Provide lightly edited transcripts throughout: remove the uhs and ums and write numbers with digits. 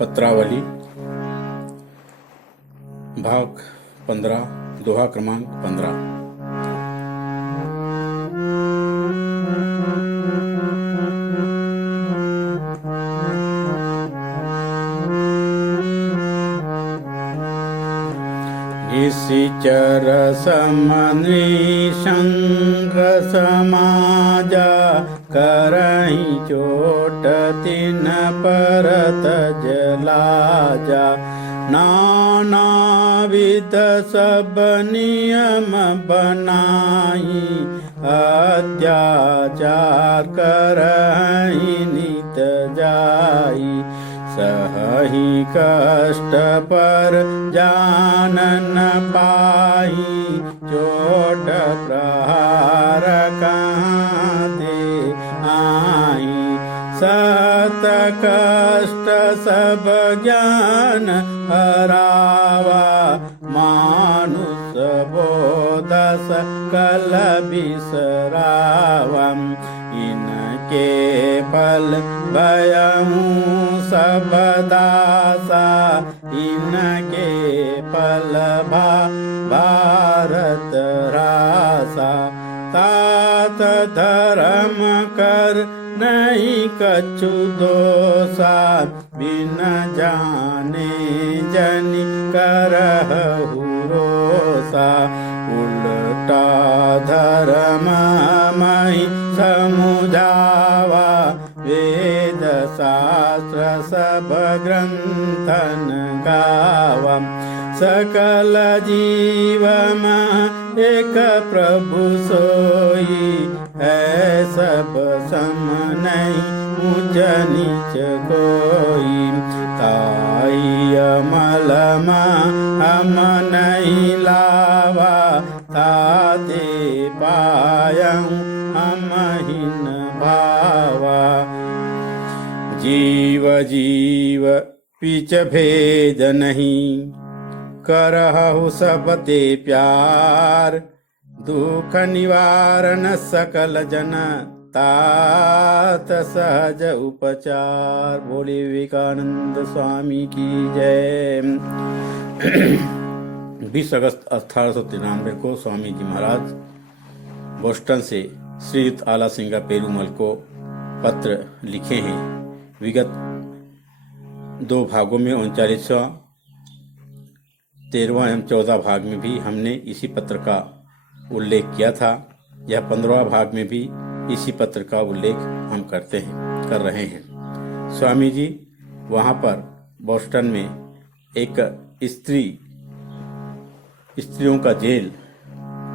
पत्रावली भाग 15 दोहा क्रमांक 15। निशिचर समनि शंख समाजा करहि चोट तिन परत जलाजा। नानाविध सब नियम बनाई अत्याचार करहि नित जाई। सहहि कष्ट पर जान न पाई चोट प्रहार कहाँ दे आई। सत कष्ट सब ज्ञान हरावा मानुष बोध सकल बिसरावा। इनके फल भयहु सब दासा इनके फल भारत रासा। तात धर्म कर नहीं कछु दोषा बिन जाने जनि करहु रोषा। उल्टा धर्म महि समुझावा वेद शास्त्र सब ग्रंथन गावा। सकल जीव में एक प्रभु सोई है सब सम नहीं मुझ नीच कोई। ताई अमल हम नहीं लावा ताते पायऊं हम हिन भावा। जीव जीव पिच भेद नहीं करहु सब ते प्यार। दुख निवारण सकल जन तात सहज उपचार। बोले विवेकानंद स्वामी की जय। 20 अगस्त 1893 को स्वामी जी महाराज बोस्टन से श्रीयुक्त आला सिंगा पेरूमल को पत्र लिखे हैं। विगत 2 भागों में 39वां 13वां एवं 14 भाग में भी हमने इसी पत्र का उल्लेख किया था। यह 15वां भाग में भी इसी पत्र का उल्लेख हम कर रहे हैं। स्वामी जी वहाँ पर बोस्टन में एक स्त्रियों का जेल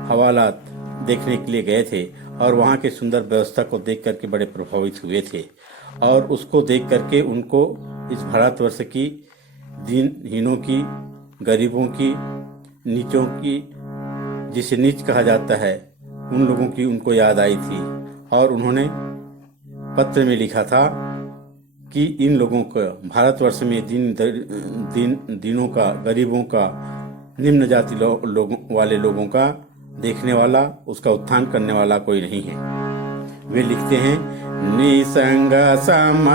हवालात देखने के लिए गए थे और वहाँ के सुंदर व्यवस्था को देख करके बड़े प्रभावित हुए थे और उसको देख करके उनको इस भारतवर्ष की दीनहीनों की, गरीबों की, नीचों की, जिसे नीच कहा जाता है, उन लोगों की उनको याद आई थी और उन्होंने पत्र में लिखा था कि इन लोगों को भारतवर्ष में दीनों का, गरीबों का, निम्न जाति वाले लोगों का देखने वाला, उसका उत्थान करने वाला कोई नहीं है। वे लिखते हैं निसंग सम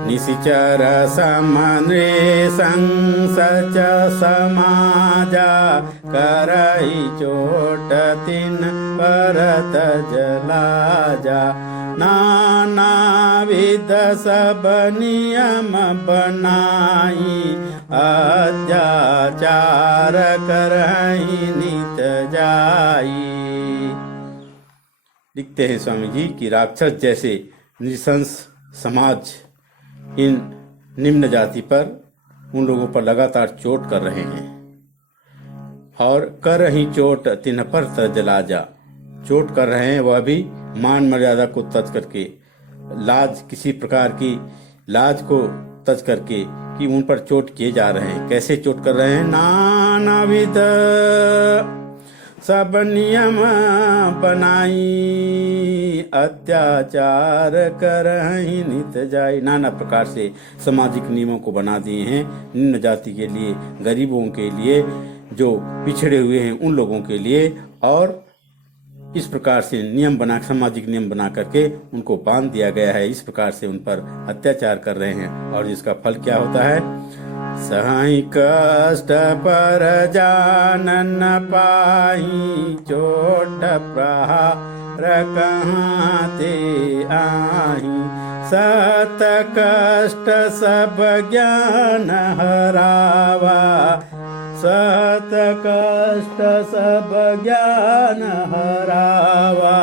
निशिचर समनृशं सच समाजा करहि चोट तिन परत जलाजा। नानाविध सब नियम बनाई अत्याचार करहि नित जाई। लिखते हैं स्वामी जी कि राक्षस जैसे नृशंस समाज इन निम्न जाति पर, उन लोगों पर लगातार चोट कर रहे हैं और कर रही चोट तिन्ह पर जलाजा। चोट कर रहे हैं वह भी मान मर्यादा को तज करके, लाज किसी प्रकार की लाज को तज करके कि उन पर चोट किए जा रहे हैं। कैसे चोट कर रहे हैं? नानाविध सब नियम बनाई अत्याचार करहि नित जाई। नाना प्रकार से सामाजिक नियमों को बना दिए हैं निम्न जाति के लिए, गरीबों के लिए, जो पिछड़े हुए हैं उन लोगों के लिए, और इस प्रकार से नियम बना, सामाजिक नियम बना करके उनको बांध दिया गया है। इस प्रकार से उन पर अत्याचार कर रहे हैं और जिसका फल क्या होता है, सहाय कष्ट पर जान न पाई, चोट प्रहार कहाँ ते आई, सत कष्ट सब ज्ञान हरावा, सत कष्ट सब ज्ञान हरावा,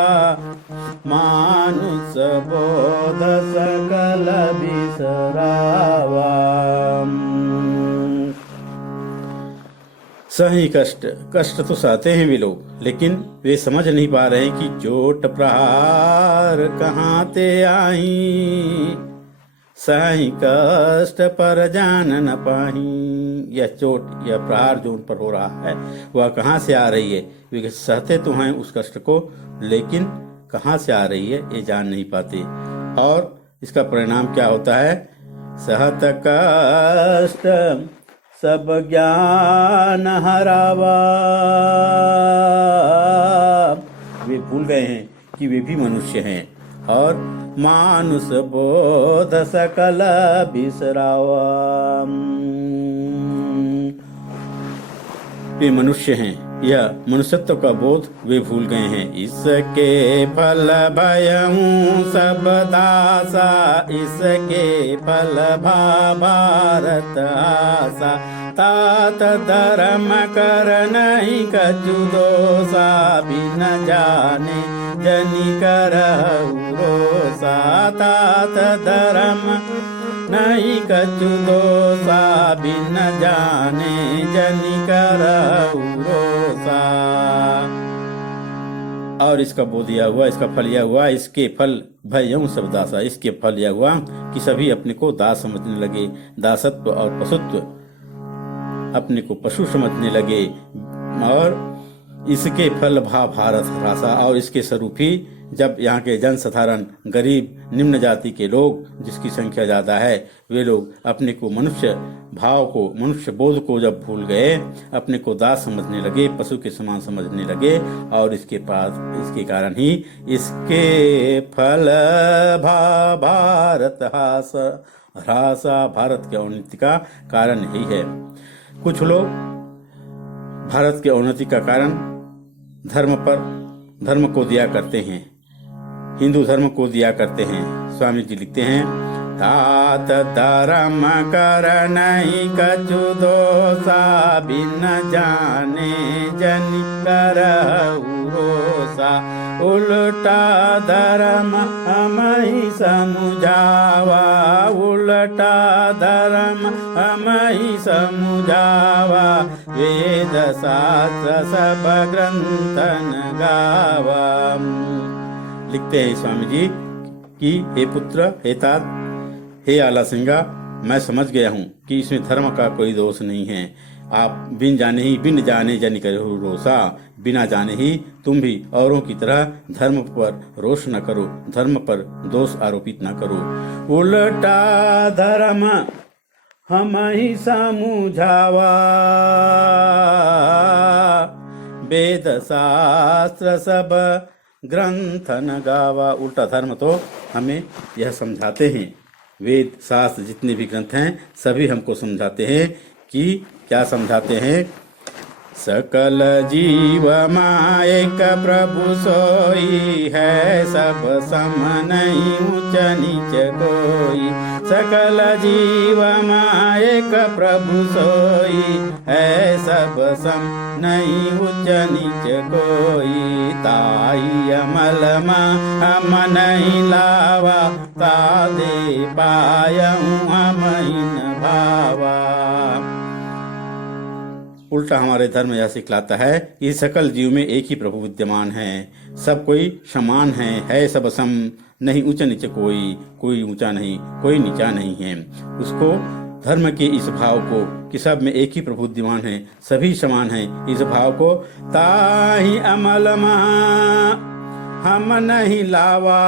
मानुष बोध सकल बिसरावा। सही कष्ट, कष्ट तो सहते हैं वे लोग, लेकिन वे समझ नहीं पा रहे कि चोट प्रहार कहाँ ते आई, सही कष्ट पर जान न पाही। यह चोट, यह प्रहार जो उन पर हो रहा है वह कहाँ से आ रही है। वे सहते तो हैं उस कष्ट को, लेकिन कहाँ से आ रही है ये जान नहीं पाते। और इसका परिणाम क्या होता है, सहत कष्ट सब ज्ञान हरावा। वे भूल गए हैं कि वे भी मनुष्य हैं, और मानुष बोध सकल बिसरावा। वे मनुष्य हैं, यह मनुष्यत्व का बोध वे भूल गए हैं। इसके फल भयऊं सब दासा, इसके फल भारत आसा, तात धर्म कर नहीं कछु दोषा, बिन जाने जनि करहु रोषा, तात धर्म नहीं कछु दोषा, बिन जाने जनि करहु रोषा। और इसका बोध यह हुआ, इसका फल यह हुआ, इसके फल भयऊं सब दासा, इसके फल यह हुआ कि सभी अपने को दास समझने लगे, दासत्व और पशुत्व, अपने को पशु समझने लगे। और इसके फल भारत रासा, और इसके स्वरूप ही जब यहाँ के जनसाधारण, गरीब, निम्न जाति के लोग जिसकी संख्या ज़्यादा है, वे लोग अपने को मनुष्य भाव को, मनुष्य बोध को जब भूल गए, अपने को दास समझने लगे, पशु के समान समझने लगे, और इसके कारण ही इसके फल भारत ह्रासा, भारत के अवनति का कारण यही है। कुछ लोग भारत के अवनति का कारण धर्म को दिया करते हैं, हिंदू धर्म को दिया करते हैं। स्वामी जी लिखते हैं, तात धर्म कर नहीं कछु दोषा, बिन जाने जनि करहु रोषा, उल्टा धर्म हमहि समुझावा, उल्टा धर्म हमहि समुझावा, वेद शास्त्र सब ग्रंथन गावा। लिखते हैं स्वामी जी कि हे पुत्र, हे तात, हे आला सिंगा, मैं समझ गया हूँ कि इसमें धर्म का कोई दोष नहीं है। आप बिन जाने जनि करहु रोषा, बिना जाने ही तुम भी औरों की तरह धर्म पर रोष न करो, धर्म पर दोष आरोपित न करो। उल्टा धर्म हमहि समुझावा, वेद शास्त्र सब ग्रंथन गावा। उल्टा धर्म तो हमें यह समझाते हैं, वेद शास्त्र जितने भी ग्रंथ हैं सभी हमको समझाते हैं कि क्या समझाते हैं, सकल जीव मायक प्रभु सोई है, सब सम नहीं ऊंच नीच कोई, सकल जीव मायक प्रभु सोई है, सब सम नहीं ऊंच नीच कोई, ताई अमल हम नहीं लावा, तादे पायऊं हम इन भावा। उल्टा हमारे धर्म यह सिखलाता है कि सकल जीव में एक ही प्रभु विद्यमान है, सब कोई समान है सब सम, नहीं ऊंचा नीचे कोई ऊंचा नहीं, कोई नीचा नहीं है। उसको धर्म के इस भाव को कि सब में एक ही प्रभु विद्यमान है, सभी समान हैं, इस भाव को ताहि अमल हम नहीं लावा,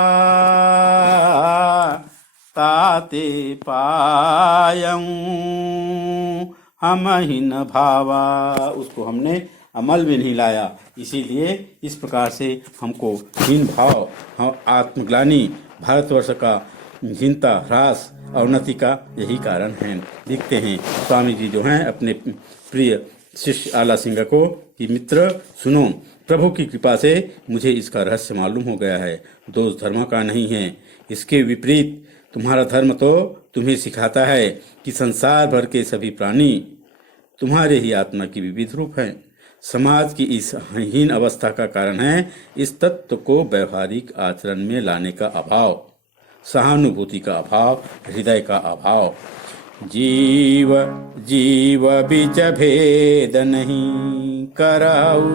ताते पायऊं हम ही न भावा। उसको हमने अमल में नहीं लाया। इसीलिए इस प्रकार से हमको हीन भाव, हम आत्मग्लानि, भारतवर्ष का हीनता, ह्रास, अवनति का यही कारण है। लिखते हैं स्वामी जी जो हैं अपने प्रिय शिष्य आला सिंह को कि मित्र सुनो, प्रभु की कृपा से मुझे इसका रहस्य मालूम हो गया है। दोष धर्म का नहीं है, इसके विपरीत तुम्हारा धर्म तो तुम्हें सिखाता है कि संसार भर के सभी प्राणी तुम्हारे ही आत्मा की विविध रूप हैं। समाज की इस हीन अवस्था का कारण है इस तत्व को व्यवहारिक आचरण में लाने का अभाव, सहानुभूति का अभाव, हृदय का अभाव। जीव जीव बिच भेद नहीं, कराऊ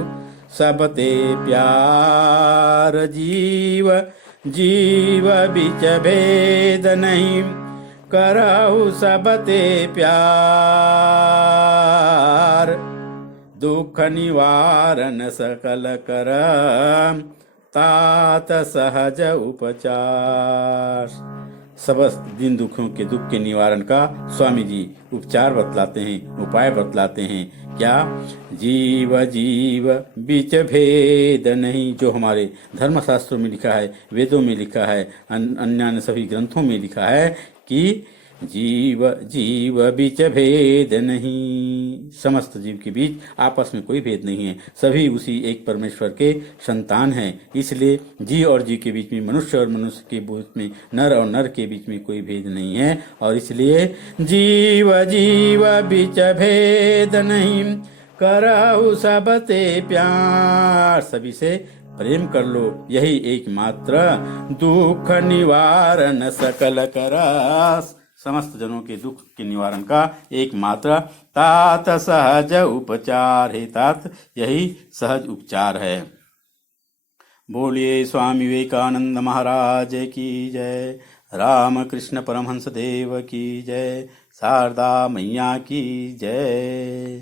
सबते प्यार। जीव जीव बिच भेद नहीं, कराऊ सबते प्यार। दुख निवारण सकल कर, तात सहज उपचार। समस्त दिन दुखों के दुख के निवारण का स्वामी जी उपचार बतलाते हैं, उपाय बतलाते हैं। क्या? जीव जीव बीच भेद नहीं, जो हमारे धर्मशास्त्रों में लिखा है, वेदों में लिखा है, अन्य सभी ग्रंथों में लिखा है कि जीव जीव बीच भेद नहीं। समस्त जीव के बीच आपस में कोई भेद नहीं है, सभी उसी एक परमेश्वर के संतान हैं। इसलिए जी और जी के बीच में, मनुष्य और मनुष्य के बीच में, नर और नर के बीच में कोई भेद नहीं है। और इसलिए जीव जीव बीच भेद नहीं, कराऊ सबते प्यार। सभी से प्रेम कर लो, यही एकमात्र दुख निवारण सकल करास। समस्त जनों के दुख के निवारण का एकमात्र तात सहज उपचार है। तात यही सहज उपचार है। बोलिए स्वामी विवेकानंद महाराज की जय, राम कृष्ण परमहंस देव की जय, शारदा मैया की जय।